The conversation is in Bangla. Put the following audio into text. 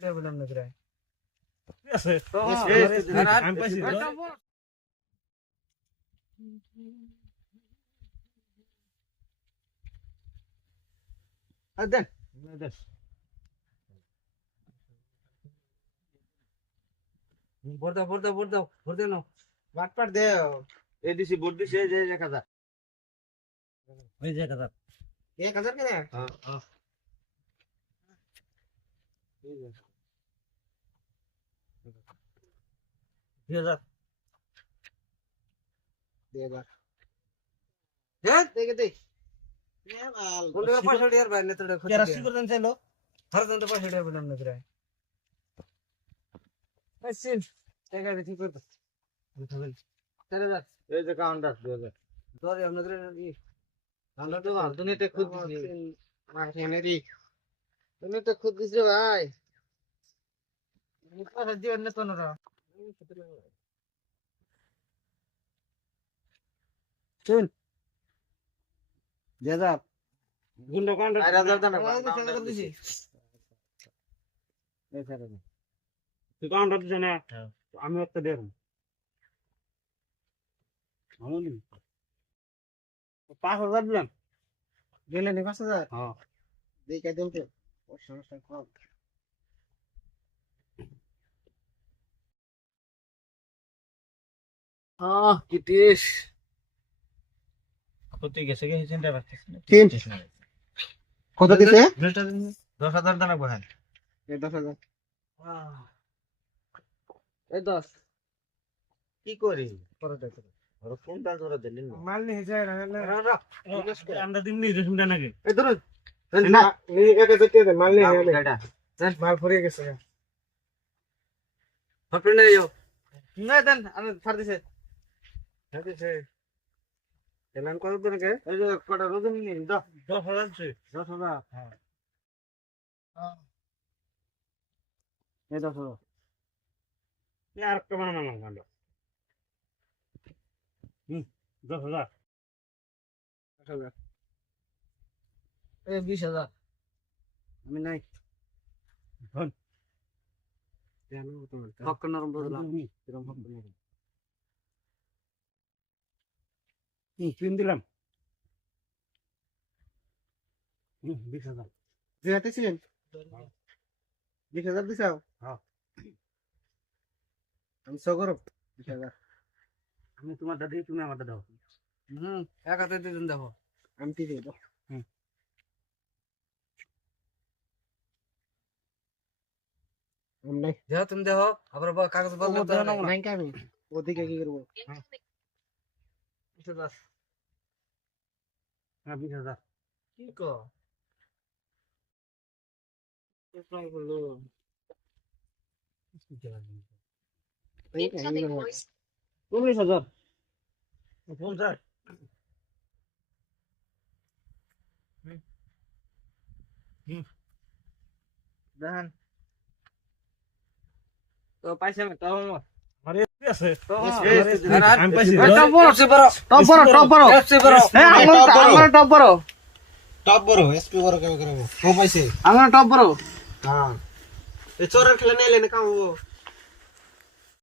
বললাম না প্রায় আছে তো আমি পাইছি দেন ভোট দাও ভোট দাও ভোট দাও ভোট দেন বাটপাট দে এই দিছি ভোট দিছে এই যে 1000 ওই যে কথা 1000 কেন হ্যাঁ এই যে 2000 দে এবার হ্যাঁ দেখে দে এ মাল বলতে 500 টাকার বাইরে তো কেরা সিগর দেন চাইলো হর দন্ত 500 টাকা বললাম না প্রায় আইসিন টাকা বেশি করতে চলে যা এই যে কাউন্টার 2000 ধরে আপনাদের কি আমরা তো দুনিয়াতে খুদ দিছি মাইনে রে দুনিয়াতে খুদ দিছে ভাই কথা দিবেন না তো না শুন দাদা গুন্ডা কাউন্টার 4000 দানা দিছি এই ছাড়া তুই কাউন্টার দিছ না আমি একটা দেব ভালো নি 5000 দিলাম দিলে নি 5000 হ্যাঁ দেখে দেন তো সমস্যা কম কি টেস কত গেছে কে চিন্তা করছিস তিন কত দিছে 10000 দানা বহাল এই 10000 এই 10 কি করি পরে দেখো আর কোনটা ধরে দিলেন না মাল নিয়ে যায় না আমরা দিমনি রেশমটা নাকি এই ধরুন না এই 1000 টাকা মাল নিয়ে এটা মাল ফুরিয়ে গেছে ফটো নিয়ে যাও না দেন আমি ছাড় দিছে ছাড় দিছে এলান কত দিন কে এই যে কটা রোজন নি দাও 10000 ছে 10000 হ্যাঁ এই 10000 यार कमाना ना मांगो 10000 এই 20000 আমি নাই ধন জানো তোমার হক নরম বদলাম এরকম হবে না পিন দিলাম 20000 দিতেছিলেন 20000 দিছাও হ্যাঁ আমি সগর 20000 আমি তোমার দাদি তুমি আমার দাও এক হাতে দিন দেখো আমি কি দেব আমি নাই দেখো তুমি দেখো আবার কাগজ বদলাতে নাই আমি ওদিকে কি করব 20000 হ্যাঁ 20000 কি কো প্রায় বললো এই এই 19000 50 দেখেন তো পাইছে আমি তো আরে আছে তো আমি পাইছি টপ বড় এফসি বড় হ্যাঁ আমার টপ বড় টপ বড় এসপি বড় কেমন করব ও পাইছে আমার টপ বড় হ্যাঁ এই চোরের খেলা নেলে না কাম